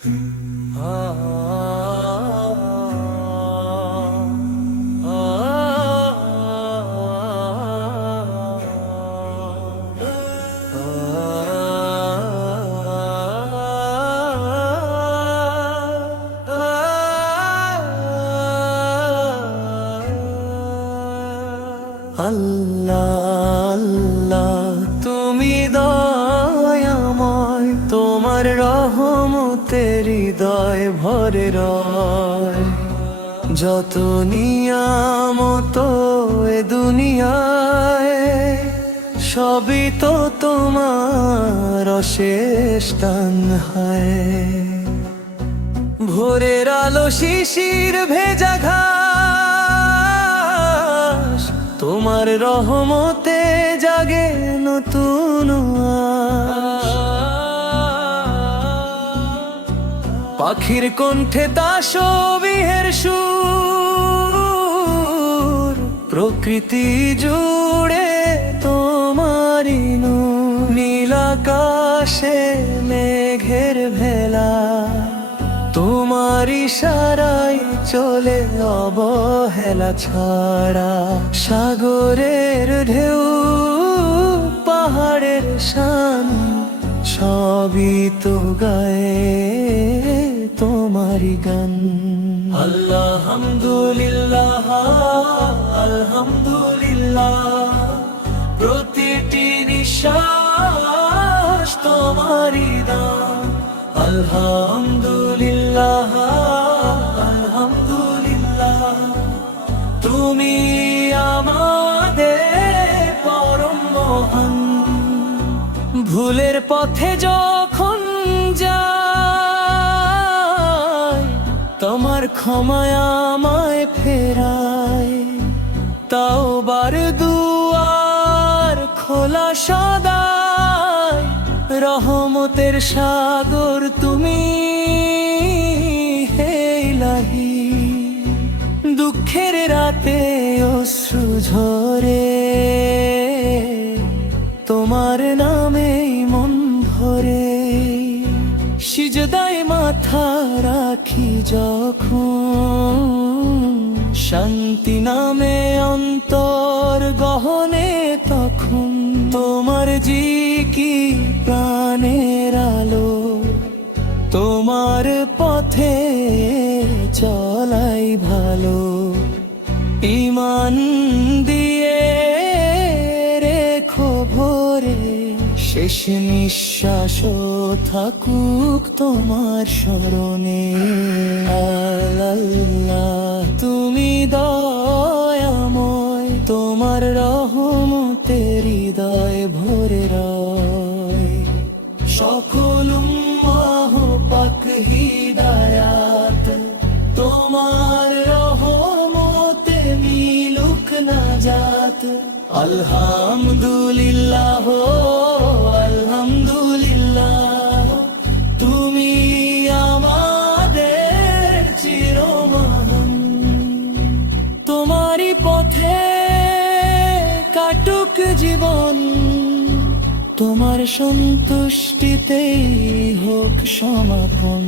আল্লাহ আল্লাহ তুমি দয়াময়, তোমার রহমতের হৃদয় ভরে রয়। যত নিয়ামত এ দুনিয়ায়, সবই তো তোমার অশেষ দান হয়। ভোরের আলো শিশির ভেজা ঘাস, তোমার রহমতে জাগে নতুন আশ। পাখির কণ্ঠে তাসবিহের সুর, প্রকৃতি জুড়ে তোমারই নূর। নীল আকাশে মেঘের ভেলা, তোমার ইশারায় চলে অবহেলা ছাড়া। সাগরের ঢেউ, পাহাড়ের শান, সবই তো গায়ে তোমারই গান। আলহামদুলিল্লাহ আলহামদুলিল্লাহ, প্রতিটি নিঃশ্বাস তোমারই দান। আলহামদুলিল্লাহ আলহামদুলিল্লাহ, তুমি আমাদের পরম মহান। ভুলের পথে যখন যাই, তোমার ক্ষমায় আমায় ফেরায়। তাওবার দুয়ার খোলা সদাই, রহমতের সাগর তুমি হে ইলাহি। দুঃখের রাতে অশ্রু ঝরে, তোমার নামেই মন ভরে। সিজদায় মাথা রাখি যখন, শান্তি নামে অন্তর গহনে তখন। তোমার জিকির প্রাণের আলো, তোমার পথে চলাই ভালো। ঈমান দিয়ে রেখো ভরে, শেষ নিঃশ্বাসও থাকুক তোমার স্মরণে। আল্লাহ তুমি দয়াময়, তোমার রহমতের হৃদয় ভরে রয়। সকল উম্মাহ পাক হিদায়াত, তোমার রহমতে মিলুক নাজাত। আলহামদুলিল্লাহ আলহামদুলিল্লাহ, তুমি আমাদের চিরমহান। তোমারই পথে কাটুক জীবন, তোমার সন্তুষ্টিতেই হোক সমাপন।